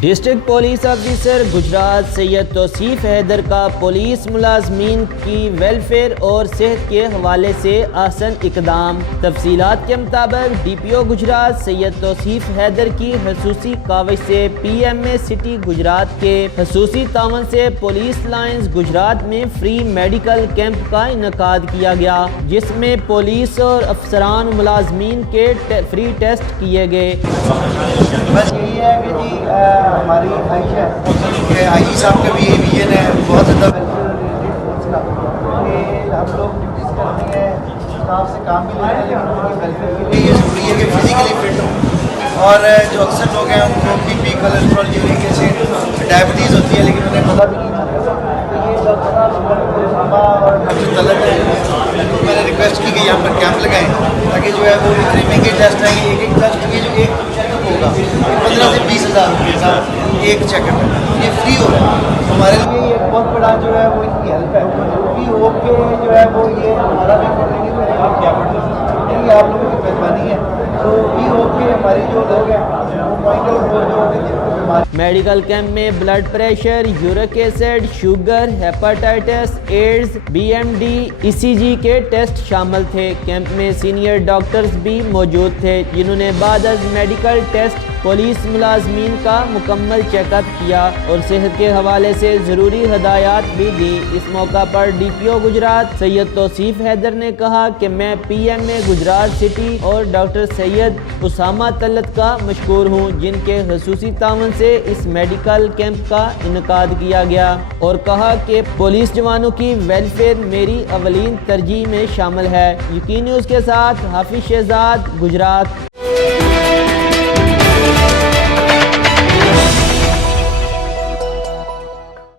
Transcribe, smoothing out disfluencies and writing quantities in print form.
District police officer Gujarat Syed Tauseef Haider کا police ملازمین کی ویلفیئر اور صحت کے حوالے سے احسن اقدام۔ تفصیلات کے مطابق D P O Gujrat Syed Tauseef Haider کی خصوصی کاوش سے P M A city Gujrat کے خصوصی تعاون سے پولیس لائنز گجرات میں فری میڈیکل کیمپ کا انعقاد کیا گیا، جس میں پولیس اور افسران ملازمین کے فری ٹیسٹ کیے گئے۔ بس یہی ہے کہ جی ہماری خواہش ہے کہ آئی جی صاحب کا بھی یہ ویژن ہے بہت زیادہ فورس کا کہ ہم لوگ ڈیوٹیز کرتے ہیں، اسٹاف سے کام بھی لیتے ہیں، لیکن ان کی ویلفیئر کے لیے یہ ضروری ہے کہ فزیکلی فٹ ہوں۔ اور جو اکثر لوگ ہیں ان کو B P cholesterol uric acid diabetes ہوتی ہے لیکن انہیں پتہ بھی نہیں چلتا۔ تو یہ اور ڈاکٹر طلعت ہے، میں نے ریکویسٹ کی کہ یہاں پر کیمپ لگائیں تاکہ جو ہے وہ اتنے مہنگے ٹیسٹ ہیں، ایک ایک ٹیسٹ یہ جو ایک چیک اپ ہوگا 15 سے 20,000 روپئے کا ایک چیک اپ ہے، یہ فری ہو رہا ہے۔ ہمارے لیے یہ ایک بہت بڑا جو ہے وہ ان کی ہیلپ ہے کہ ہو کے جو ہے وہ یہ ہمارا بھی کر لیں گے، میرے لیے کیا پڑھیں یہ آپ لوگوں کی مہربانی ہے۔ تو بھی ہو کے ہماری جو لوگ ہیں وہ پوائنٹ آؤٹ ہو جو کہ جن کو بیماری میڈیکل کیمپ میں blood pressure, uric acid, sugar, hepatitis, AIDS, B M D, E C G کے ٹیسٹ شامل تھے۔ کیمپ میں سینئر ڈاکٹرز بھی موجود تھے جنہوں نے بعد از میڈیکل ٹیسٹ پولیس ملازمین کا مکمل چیک اپ کیا اور صحت کے حوالے سے ضروری ہدایات بھی دی۔ اس موقع پر D P O Gujrat Syed Tauseef Haider نے کہا کہ میں پی ایم اے گجرات سٹی اور ڈاکٹر سید اسامہ طلعت کا مشکور ہوں جن کے خصوصی تعاون سے اس میڈیکل کیمپ کا انعقاد کیا گیا، اور کہا کہ پولیس جوانوں کی ویلفیئر میری اولین ترجیح میں شامل ہے۔ یقین نیوز کے ساتھ حافظ شہزاد، گجرات۔